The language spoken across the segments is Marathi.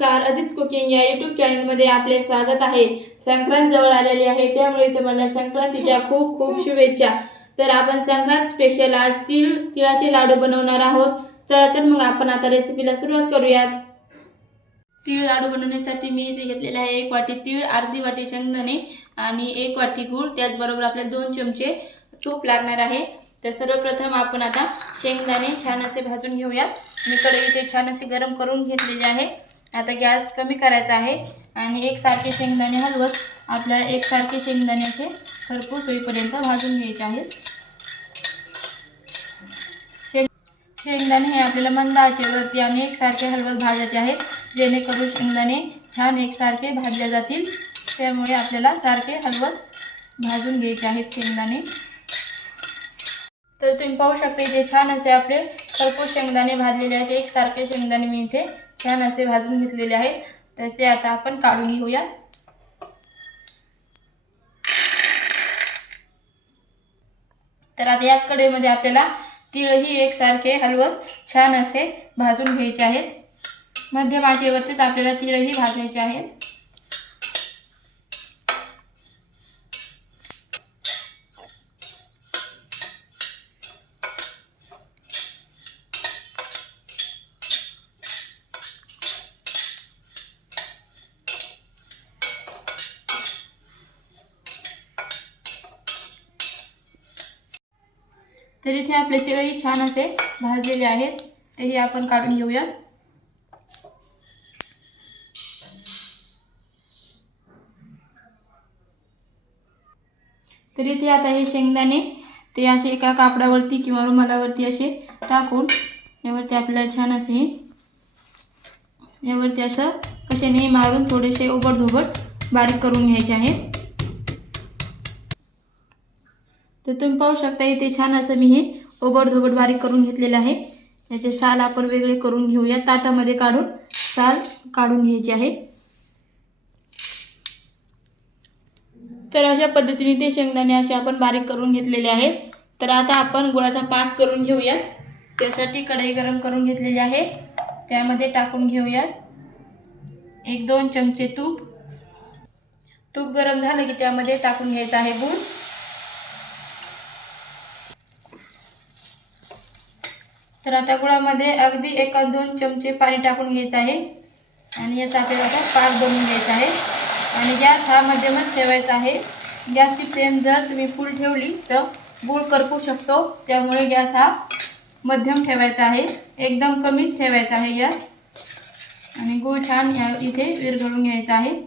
नमस्कार, अदिच कुकिंग या यूट्यूब चॅनलमध्ये आपले स्वागत आहे। संक्रांत जवळ आलेली आहे, त्यामुळे तुम्हाला संक्रांतीच्या खूप खूप शुभेच्छा। तर आपण संक्रांत स्पेशल आज तिळाचे लाडू बनवणार आहोत। चला तर मग आपण आता रेसिपीला सुरुवात करूयात। तीळ लाडू बनवण्यासाठी मी इथे घेतलेले आहे 1 वाटी तीळ, अर्धी वाटी शेंगदाणे आणि 1 वाटी गूळ, त्याचबरोबर आपल्याला 2 चमचे तूप लागणार आहे। तर सर्वप्रथम आपण आता शेंगदाणे छान असे भाजून घेऊयात। मी कढई इथे छान असे गरम करून घेतलेले आहे। आता गॅस कमी करायचा आहे आणि एकसारखे शेंगदाणे हलवत आपल्याला एकसारखे शेंगदाणे असे खरपूस होईपर्यंत भाजून घ्यायचे आहेत। शेंगदाणे हे आपल्याला मंद आचेवरती आणि एकसारखे हलवत भाजायचे आहेत, जेणेकरून शेंगदाणे छान एकसारखे भाजले जातील। त्यामुळे आपल्याला सारखे हलवत भाजून घ्यायचे आहेत शेंगदाणे। तर तुम्ही पाहू शकता इथे छान असे आपले खरपूस शेंगदाणे भाजलेले आहेत। एकसारखे शेंगदाणे मी इथे छान असे भाजून घेतलेले आहेत। तर ते आता आपण काढून घेऊया। तर आता याच कढईमध्ये आपल्याला तीळही एकसारखे हलवत छान असे भाजून घ्यायचे आहेत। मध्यम आचेवरतीच आपल्याला तीळही भाजायचे आहेत। तर इथे आपले तीळही छान असे भाजलेले आहेत, तेही आपण काढून घेऊयात। तर इथे आता हे शेंगदाणे ते असे एका कापडावरती किंवा रुमालावरती असे टाकून यावरती आपल्याला छान असे यावरती असं कशाने मारून थोडेसे ओबडधोबड बारीक करून घ्यायचे आहे। तर तुम्ही पाहू शकता इथे छान असं मी हे ओबडधोबड बारीक करून घेतलेले आहे। याचे साल आपण वेगळे करून घेऊया, ताटामध्ये काढून साल काढून घ्यायचे आहे। तर अशा पद्धतीने ते शेंगदाणे असे आपण बारीक करून घेतलेले आहेत। तर आता आपण गुळाचा पाक करून घेऊयात। त्यासाठी कढई गरम करून घेतलेली आहे, त्यामध्ये टाकून घेऊयात 1-2 चमचे तूप। तूप गरम झाले की त्यामध्ये टाकून घ्यायचा आहे गूळ। तर आता गुळामध्ये अगदी 1-2 चमचे पाणी टाकून घ्यायचं आहे आणि याचा आपल्याला पाक बनवून घ्यायचा आहे। आणि गॅस हा मध्यमच ठेवायचा आहे। गॅसची फ्लेम जर तुम्ही फुल ठेवली तर गूळ करपू शकतो, त्यामुळे गॅस हा मध्यम ठेवायचा आहे, एकदम कमीच ठेवायचा आहे गॅस। आणि गूळ छान इथे विरघळून घ्यायचा आहे।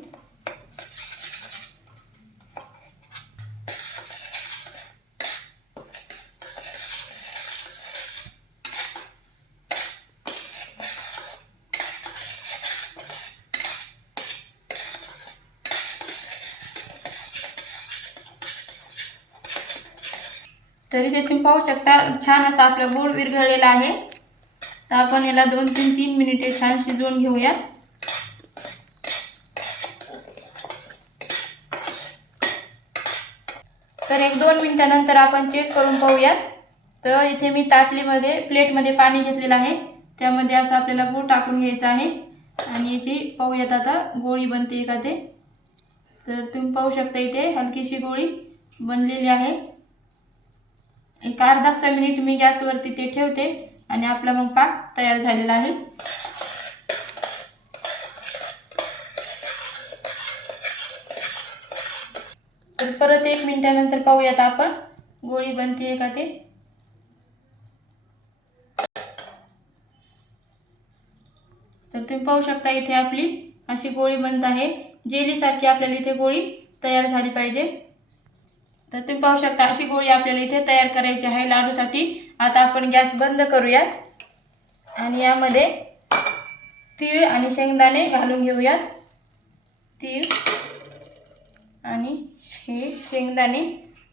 तर इथे तुम्ही पाहू शकता छान असा आपला गूळ विरघळलेला आहे। तर आपण याला 2 ते 3 मिनिटे छान शिजवून घेऊया। तर 1-2 मिनिटानंतर आपण चेक करून पाहूया। तर इथे मी प्लेटमध्ये पाणी घेतलेलं आहे, त्यामध्ये असं आपल्याला गूळ टाकून घ्यायचा आहे आणि याची पाहूयात आता गोळी बनते का ते। तर तुम्ही पाहू शकता इथे हलकीशी गोळी बनलेली आहे। एक अर्धा मिनिट मी गॅसवरती ते ठेवते आणि आपला मग पाक तयार झालेला आहे। तर परत 1 मिनिटानंतर पाहूयात आपण गोळी बनते का ते। तर तुम्ही पाहू शकता इथे आपली अशी गोळी बनत आहे, जेली सारखी आपल्याला इथे गोळी तयार झाली पाहिजे। तर तुम्ही पाहू शकता अशी गोळी आपल्याला इथे तयार करायची आहे लाडूसाठी। आता आपण गॅस बंद करूयात आणि यामध्ये तीळ आणि शेंगदाणे घालून घेऊयात। तीळ आणि हे शेंगदाणे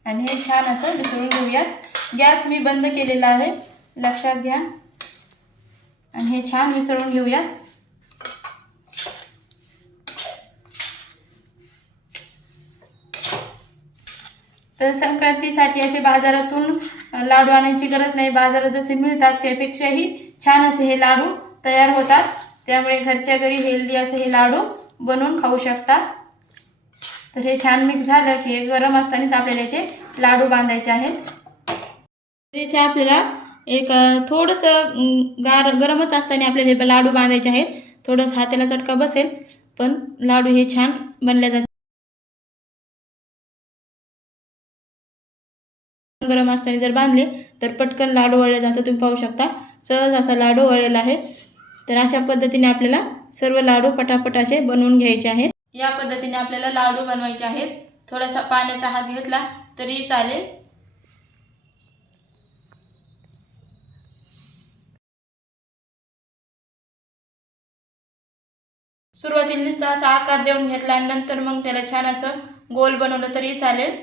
आणि हे छान असं मिसळून घेऊयात। गॅस मी बंद केलेला आहे, लक्षात घ्या। आणि हे छान मिसळून घेऊयात। तर संक्रांतीसाठी असे बाजारातून लाडू आणायची गरज नाही, बाजारात जसे मिळतात त्यापेक्षाही छान असे हे लाडू तयार होतात। त्यामुळे घरच्या घरी हेल्दी असे हे लाडू बनवून खाऊ शकता। तर हे छान मिक्स झालं की गरम असतानाच आपल्याला याचे लाडू बांधायचे आहेत। इथे आपल्याला एक थोडंसं गरमच असताना आपल्याला हे लाडू बांधायचे आहेत। थोडंसं हाताला चटका बसेल पण लाडू हे छान बनले जातात। गरम असताना जर बांधले तर पटकन लाडू वळले जातात। तुम्ही पाहू शकता सहज असा लाडू वळलेला आहे। तर अशा पद्धतीने आपल्याला सर्व लाडू पटापट असे बनवून घ्यायचे आहेत। या पद्धतीने आपल्याला लाडू बनवायचे आहेत। थोडासा पाण्याचा हात घेतला तरी चालेल। सुरुवातीला नुसता असा आकार देऊन घेतला आणि नंतर मग त्याला छान असं गोल बनवलं तरी चालेल।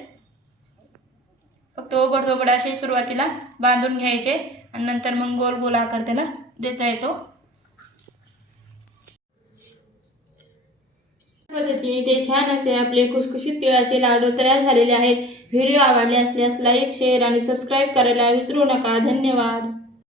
फक्त ओबड असे सुरुवातीला बांधून घ्यायचे आणि नंतर मग गोल गोल आकार त्याला देता येतो। पद्धतीने ते छान असे आपले खुसखुशीत तिळाचे लाडू तयार झालेले आहेत। व्हिडिओ आवडले असल्यास लाईक, शेअर आणि सबस्क्राईब करायला विसरू नका। धन्यवाद।